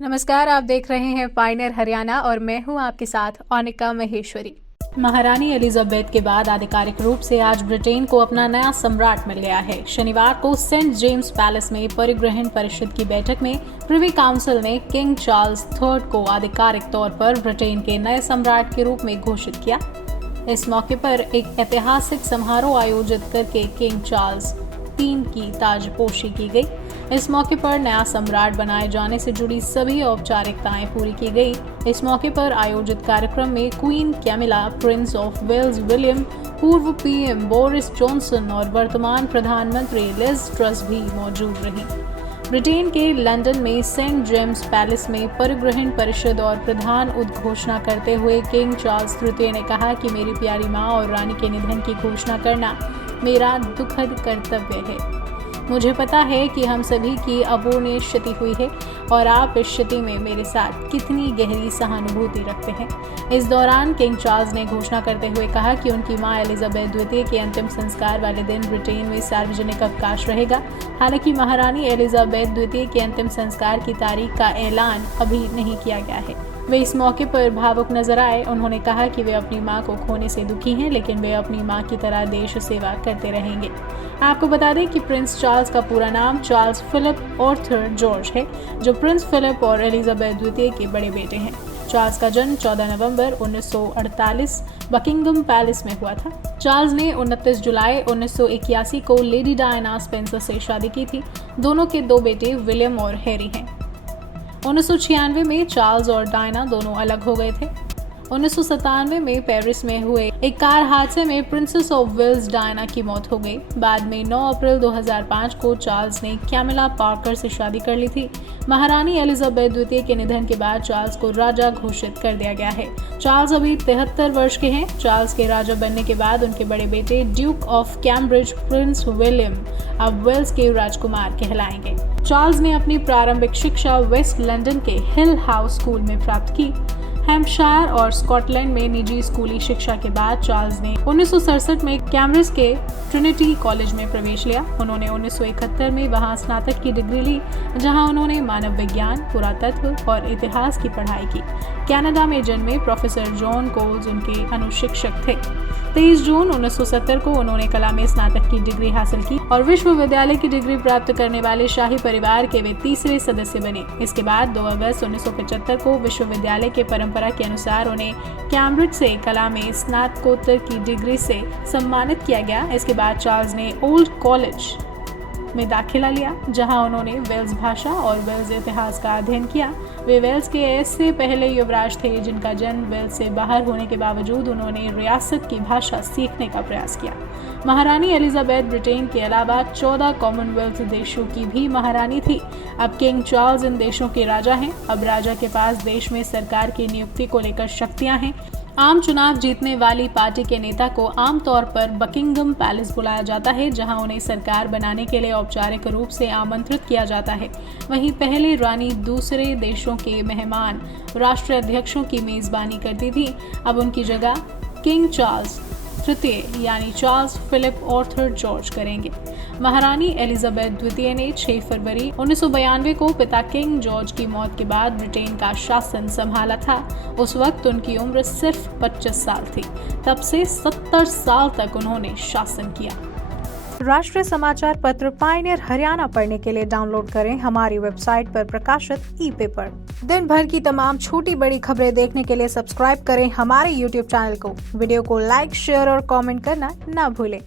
नमस्कार, आप देख रहे हैं पायनियर हरियाणा और मैं हूं आपके साथ अनिका महेश्वरी। महारानी एलिजाबेथ के बाद आधिकारिक रूप से आज ब्रिटेन को अपना नया सम्राट मिल गया है। शनिवार को सेंट जेम्स पैलेस में परिग्रहण परिषद की बैठक में प्रिवी काउंसिल ने किंग चार्ल्स III को आधिकारिक तौर पर ब्रिटेन के नए सम्राट के रूप में घोषित किया। इस मौके पर एक ऐतिहासिक समारोह आयोजित करके किंग चार्ल्स III की ताजपोशी की गई। इस मौके पर नया सम्राट बनाए जाने से जुड़ी सभी औपचारिकताएं पूरी की गई। इस मौके पर आयोजित कार्यक्रम में queen Camilla, prince of Wales William, पूर्व पीएम बोरिस जॉनसन और वर्तमान प्रधानमंत्री लिज ट्रस भी मौजूद रही। ब्रिटेन के लंदन में सेंट जेम्स पैलेस में परिग्रहण परिषद और प्रधान उद्घोषणा करते हुए किंग चार्ल्स III ने कहा कि मेरी प्यारी मां और रानी के निधन की घोषणा करना मेरा दुखद कर्तव्य है। मुझे पता है कि हम सभी की अपूर्णीय क्षति हुई है और आप इस क्षति में मेरे साथ कितनी गहरी सहानुभूति रखते हैं। इस दौरान किंग चार्ल्स ने घोषणा करते हुए कहा कि उनकी मां एलिजाबेथ द्वितीय के अंतिम संस्कार वाले दिन ब्रिटेन में सार्वजनिक अवकाश रहेगा। हालांकि महारानी एलिजाबेथ द्वितीय के अंतिम संस्कार की तारीख का ऐलान अभी नहीं किया गया है। वे इस मौके पर भावुक नजर आए। उन्होंने कहा कि वे अपनी मां को खोने से दुखी हैं, लेकिन वे अपनी मां की तरह देश सेवा करते रहेंगे। आपको बता दें कि प्रिंस चार्ल्स का पूरा नाम चार्ल्स फिलिप आर्थर जॉर्ज है, जो प्रिंस फिलिप और एलिजाबेथ द्वितीय के बड़े बेटे हैं। चार्ल्स का जन्म 14 नवंबर 1948 बकिंगम पैलेस में हुआ था। चार्ल्स ने 29 जुलाई 1981 को लेडी डायना स्पेंसर से शादी की थी। दोनों के दो बेटे विलियम और हैरी हैं। 1996 में चार्ल्स और डायना दोनों अलग हो गए थे। 1997 में पेरिस में हुए एक कार हादसे में प्रिंसेस ऑफ वेल्स डायना की मौत हो गई। बाद में 9 अप्रैल 2005 को चार्ल्स ने कैमिला पार्कर से शादी कर ली थी। महारानी एलिजाबेथ द्वितीय के निधन के बाद चार्ल्स को राजा घोषित कर दिया गया है। चार्ल्स अभी 73 वर्ष के हैं। चार्ल्स के राजा बनने के बाद उनके बड़े बेटे Duke of Cambridge Prince William अब वेल्स के राजकुमार कहलाएंगे। चार्ल्स ने अपनी प्रारंभिक शिक्षा वेस्ट लंदन के हिल हाउस स्कूल में प्राप्त की। हैम्पशायर और स्कॉटलैंड में निजी स्कूली शिक्षा के बाद चार्ल्स ने 1967 में कैम्ब्रिज के ट्रिनिटी कॉलेज में प्रवेश लिया। उन्होंने 1971 में वहां स्नातक की डिग्री ली, जहां उन्होंने मानव विज्ञान, पुरातत्व और इतिहास की पढ़ाई की। कनाडा में जन्मे प्रोफेसर जॉन कोल्स उनके अनुशिक्षक थे। 23 जून 1970 को उन्होंने कला में स्नातक की डिग्री हासिल की और विश्वविद्यालय की डिग्री प्राप्त करने वाले शाही परिवार के वे तीसरे सदस्य बने। इसके बाद 2 अगस्त 1975 को विश्वविद्यालय के परंपरा के अनुसार उन्हें कैम्ब्रिज से कला में स्नातकोत्तर की डिग्री से सम्मानित किया गया। इसके बाद चार्ल्स ने ओल्ड कॉलेज में दाखिला लिया, जहां उन्होंने वेल्स भाषा और वेल्स इतिहास का अध्ययन किया। वे वेल्स के ऐसे पहले युवराज थे जिनका जन्म वेल्स से बाहर होने के बावजूद उन्होंने रियासत की भाषा सीखने का प्रयास किया। महारानी एलिजाबेथ ब्रिटेन के अलावा 14 कॉमनवेल्थ देशों की भी महारानी थी। अब किंग चार्ल्स इन देशों के राजा हैं। अब राजा के पास देश में सरकार की नियुक्ति को लेकर शक्तियां हैं। आम चुनाव जीतने वाली पार्टी के नेता को आमतौर पर बकिंगम पैलेस बुलाया जाता है, जहां उन्हें सरकार बनाने के लिए औपचारिक रूप से आमंत्रित किया जाता है। वहीं पहले रानी दूसरे देशों के मेहमान राष्ट्राध्यक्षों की मेजबानी करती थी। अब उनकी जगह किंग चार्ल्स III यानी चार्ल्स फिलिप आर्थर जॉर्ज करेंगे। महारानी एलिजाबेथ द्वितीय ने 6 फरवरी 1992 को पिता किंग जॉर्ज की मौत के बाद ब्रिटेन का शासन संभाला था। उस वक्त उनकी उम्र सिर्फ 25 साल थी। तब से 70 साल तक उन्होंने शासन किया। राष्ट्रीय समाचार पत्र पायनियर हरियाणा पढ़ने के लिए डाउनलोड करें हमारी वेबसाइट पर प्रकाशित ई-पेपर। दिन भर की तमाम छोटी बड़ी खबरें देखने के लिए सब्सक्राइब करें हमारे YouTube चैनल को। वीडियो को लाइक, शेयर और कमेंट करना ना भूलें।